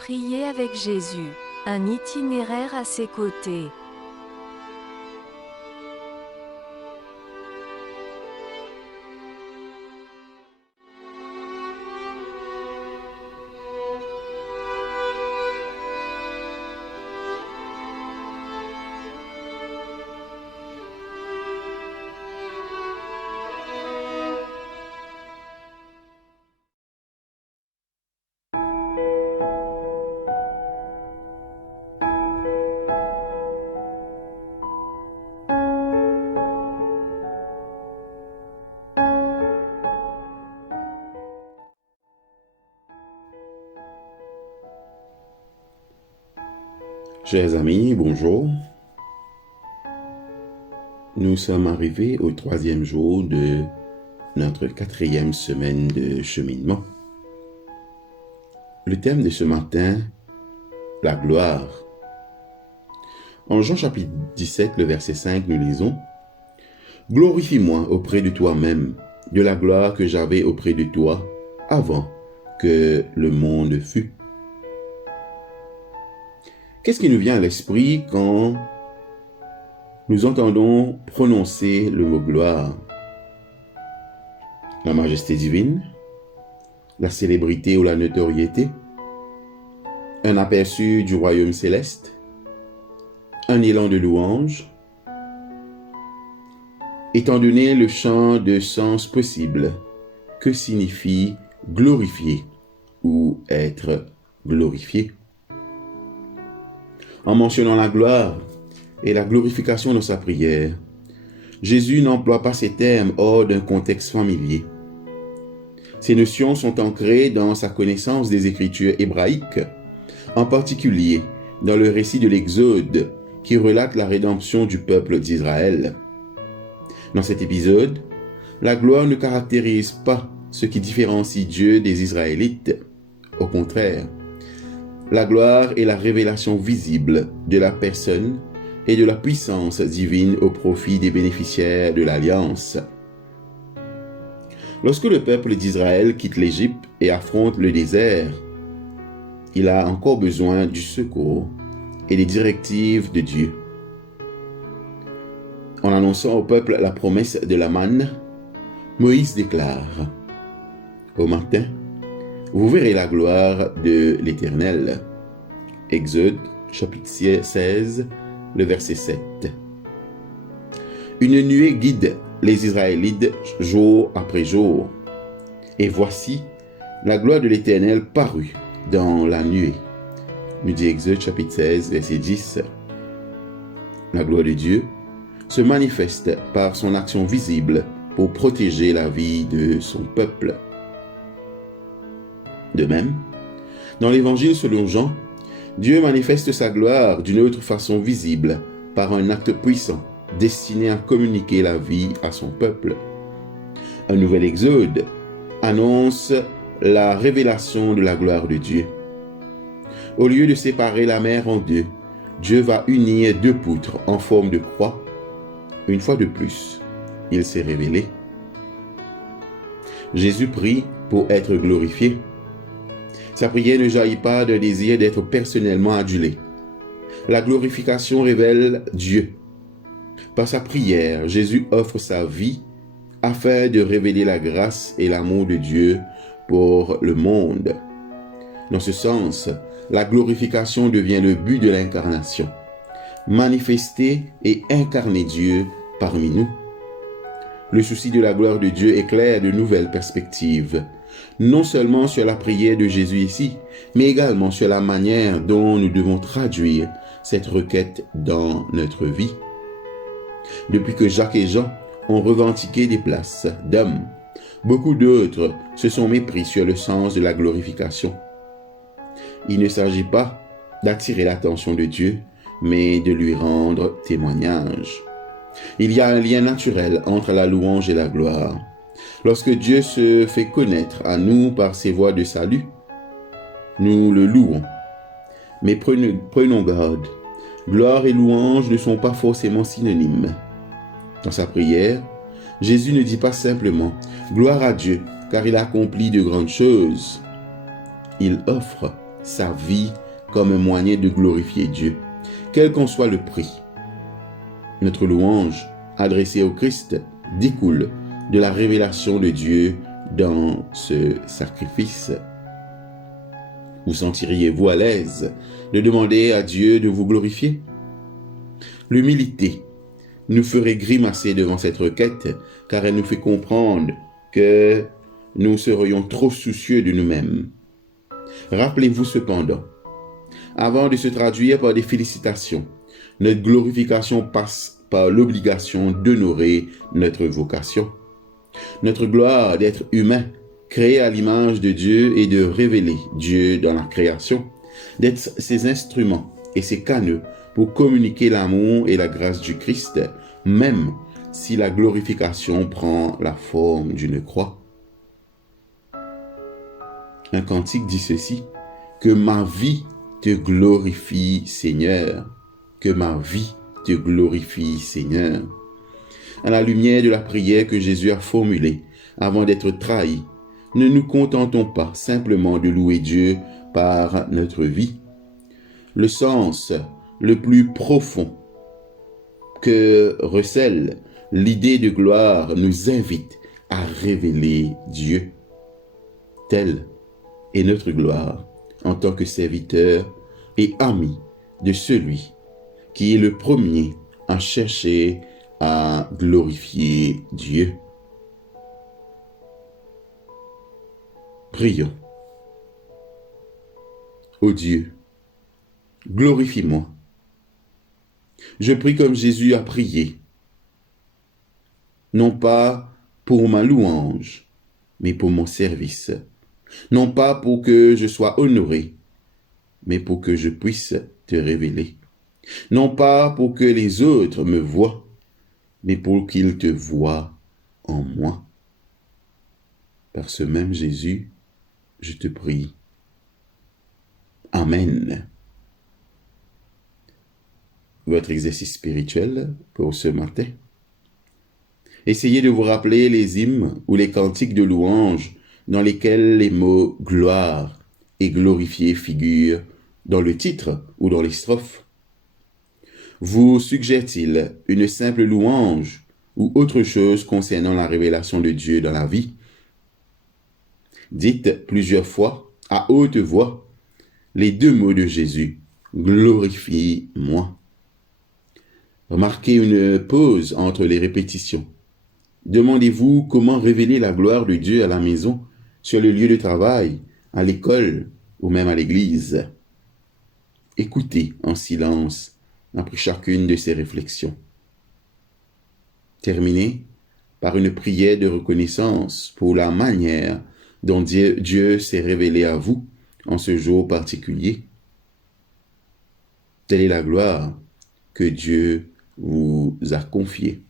Prier avec Jésus, un itinéraire à ses côtés. Chers amis, bonjour. Nous sommes arrivés au 3e jour de notre 4e semaine de cheminement. Le thème de ce matin, la gloire. En Jean chapitre 17, le verset 5, nous lisons « Glorifie-moi auprès de toi-même, de la gloire que j'avais auprès de toi avant que le monde fût. » Qu'est-ce qui nous vient à l'esprit quand nous entendons prononcer le mot gloire? La majesté divine, la célébrité ou la notoriété, un aperçu du royaume céleste, un élan de louange. Étant donné le champ de sens possible, que signifie glorifier ou être glorifié? En mentionnant la gloire et la glorification dans sa prière, Jésus n'emploie pas ces termes hors d'un contexte familier. Ces notions sont ancrées dans sa connaissance des Écritures hébraïques, en particulier dans le récit de l'Exode qui relate la rédemption du peuple d'Israël. Dans cet épisode, la gloire ne caractérise pas ce qui différencie Dieu des Israélites. Au contraire, la gloire est la révélation visible de la personne et de la puissance divine au profit des bénéficiaires de l'Alliance. Lorsque le peuple d'Israël quitte l'Égypte et affronte le désert, il a encore besoin du secours et des directives de Dieu. En annonçant au peuple la promesse de la manne, Moïse déclare « Au matin, vous verrez la gloire de l'Éternel. » Exode, chapitre 16, le verset 7. Une nuée guide les Israélites jour après jour. Et voici, la gloire de l'Éternel parut dans la nuée. Nous dit Exode, chapitre 16, verset 10. La gloire de Dieu se manifeste par son action visible pour protéger la vie de son peuple. De même, dans l'Évangile selon Jean, Dieu manifeste sa gloire d'une autre façon visible par un acte puissant destiné à communiquer la vie à son peuple. Un nouvel Exode annonce la révélation de la gloire de Dieu. Au lieu de séparer la mer en deux, Dieu va unir deux poutres en forme de croix. Une fois de plus, il s'est révélé. Jésus prie pour être glorifié. Sa prière ne jaillit pas d'un désir d'être personnellement adulé. La glorification révèle Dieu. Par sa prière, Jésus offre sa vie afin de révéler la grâce et l'amour de Dieu pour le monde. Dans ce sens, la glorification devient le but de l'incarnation. Manifester et incarner Dieu parmi nous. Le souci de la gloire de Dieu éclaire de nouvelles perspectives, non seulement sur la prière de Jésus ici, mais également sur la manière dont nous devons traduire cette requête dans notre vie. Depuis que Jacques et Jean ont revendiqué des places d'hommes, beaucoup d'autres se sont mépris sur le sens de la glorification. Il ne s'agit pas d'attirer l'attention de Dieu, mais de lui rendre témoignage. Il y a un lien naturel entre la louange et la gloire. Lorsque Dieu se fait connaître à nous par ses voies de salut, nous le louons. Mais prenons garde, gloire et louange ne sont pas forcément synonymes. Dans sa prière, Jésus ne dit pas simplement « Gloire à Dieu, car il accomplit de grandes choses ». Il offre sa vie comme un moyen de glorifier Dieu, quel qu'en soit le prix. Notre louange adressée au Christ découle de la révélation de Dieu dans ce sacrifice. Vous sentiriez-vous à l'aise de demander à Dieu de vous glorifier? L'humilité nous ferait grimacer devant cette requête, car elle nous fait comprendre que nous serions trop soucieux de nous-mêmes. Rappelez-vous cependant, avant de se traduire par des félicitations, notre glorification passe par l'obligation d'honorer notre vocation. Notre gloire d'être humain, créé à l'image de Dieu et de révéler Dieu dans la création, d'être ses instruments et ses canaux pour communiquer l'amour et la grâce du Christ, même si la glorification prend la forme d'une croix. Un cantique dit ceci: « Que ma vie te glorifie, Seigneur. Que ma vie te glorifie, Seigneur. » À la lumière de la prière que Jésus a formulée avant d'être trahi, ne nous contentons pas simplement de louer Dieu par notre vie. Le sens le plus profond que recèle l'idée de gloire nous invite à révéler Dieu. Telle est notre gloire en tant que serviteur et ami de celui qui est le premier à chercher à glorifier Dieu. Prions. Ô Dieu, glorifie-moi. Je prie comme Jésus a prié, non pas pour ma louange, mais pour mon service, non pas pour que je sois honoré, mais pour que je puisse te révéler, non pas pour que les autres me voient, mais pour qu'ils te voient en moi. Par ce même Jésus, je te prie. Amen. Votre exercice spirituel pour ce matin. Essayez de vous rappeler les hymnes ou les cantiques de louange dans lesquels les mots « gloire » et « glorifier » figurent dans le titre ou dans les strophes. Vous suggère-t-il une simple louange ou autre chose concernant la révélation de Dieu dans la vie? Dites plusieurs fois, à haute voix, les deux mots de Jésus, « glorifie-moi ». Remarquez une pause entre les répétitions. Demandez-vous comment révéler la gloire de Dieu à la maison, sur le lieu de travail, à l'école ou même à l'église. Écoutez en silence après chacune de ces réflexions. Terminez par une prière de reconnaissance pour la manière dont Dieu s'est révélé à vous en ce jour particulier. Telle est la gloire que Dieu vous a confiée.